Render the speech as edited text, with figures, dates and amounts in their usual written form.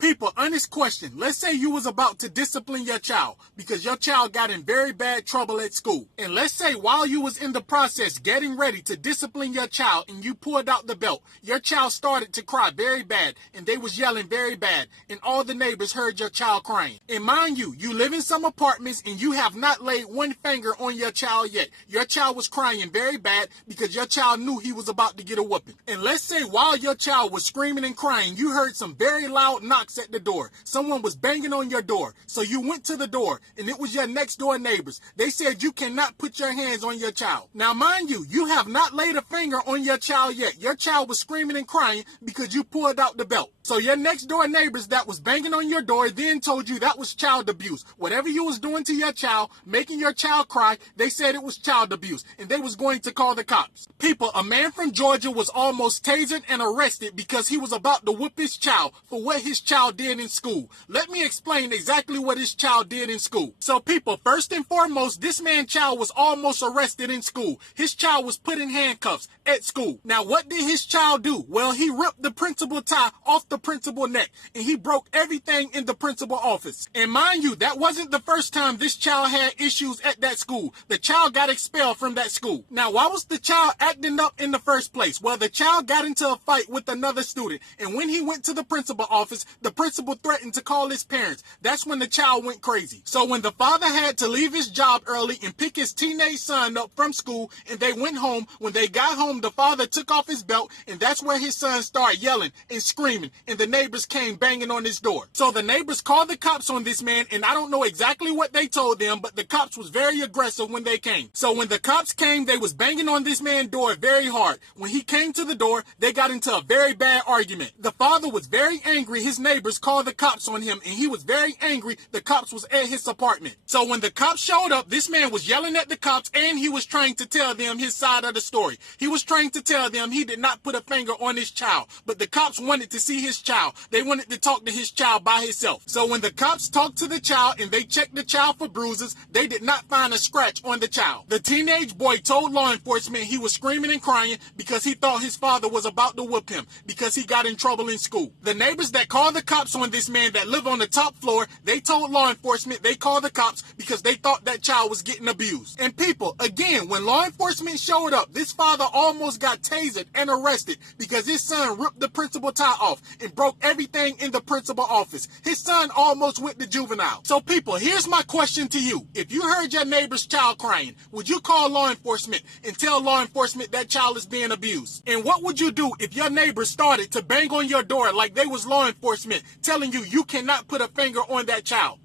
People, honest question. Let's say you was about to discipline your child because your child got in very bad trouble at school. And let's say while you was in the process getting ready to discipline your child and you pulled out the belt, your child started to cry very bad and they was yelling very bad and all the neighbors heard your child crying. And mind you, you live in some apartments and you have not laid one finger on your child yet. Your child was crying very bad because your child knew he was about to get a whooping. And let's say while your child was screaming and crying, you heard some very loud knocks at the door. Someone was banging on your door. So you went to the door and it was your next door neighbors. They said you cannot put your hands on your child. Now mind you, you have not laid a finger on your child yet. Your child was screaming and crying because you pulled out the belt. So your next door neighbors that was banging on your door then told you that was child abuse. Whatever you was doing to your child, making your child cry, they said it was child abuse and they was going to call the cops. People, a man from Georgia was almost tasered and arrested because he was about to whoop his child for what his child did in school. Let me explain exactly what his child did in school. So people, first and foremost, this man's child was almost arrested in school. His child was put in handcuffs at school. Now what did his child do? Well, he ripped the principal tie off the principal neck and he broke everything in the principal office. And mind you, that wasn't the first time this child had issues at that school. The child got expelled from that school. Now why was the child acting up in the first place? Well, the child got into a fight with another student and when he went to the principal office, the principal threatened to call his parents. That's when the child went crazy. So when the father had to leave his job early and pick his teenage son up from school and they went home, when they got home, the father took off his belt and that's where his son started yelling and screaming and the neighbors came banging on his door. So the neighbors called the cops on this man and I don't know exactly what they told them, but the cops was very aggressive when they came. So when the cops came, they was banging on this man's door very hard. When he came to the door, they got into a very bad argument. The father was very angry. His neighbors called the cops on him and he was very angry. The cops was at his apartment. So when the cops showed up, this man was yelling at the cops and he was trying to tell them his side of the story. He was trying to tell them he did not put a finger on his child, but the cops wanted to see his child. They wanted to talk to his child by himself. So when the cops talked to the child and they checked the child for bruises, they did not find a scratch on the child. The teenage boy told law enforcement he was screaming and crying because he thought his father was about to whoop him because he got in trouble in school. The neighbors that called the cops on this man that lived on the top floor, they told law enforcement they called the cops because they thought that child was getting abused. And people, again, when law enforcement showed up, this father almost got tasered and arrested because his son ripped the principal tie off and broke everything in the principal office. His son almost went to juvenile. So people, here's my question to you. If you heard your neighbor's child crying, would you call law enforcement and tell law enforcement that child is being abused? And what would you do if your neighbor started to bang on your door like they was law enforcement telling you you cannot put a finger on that child?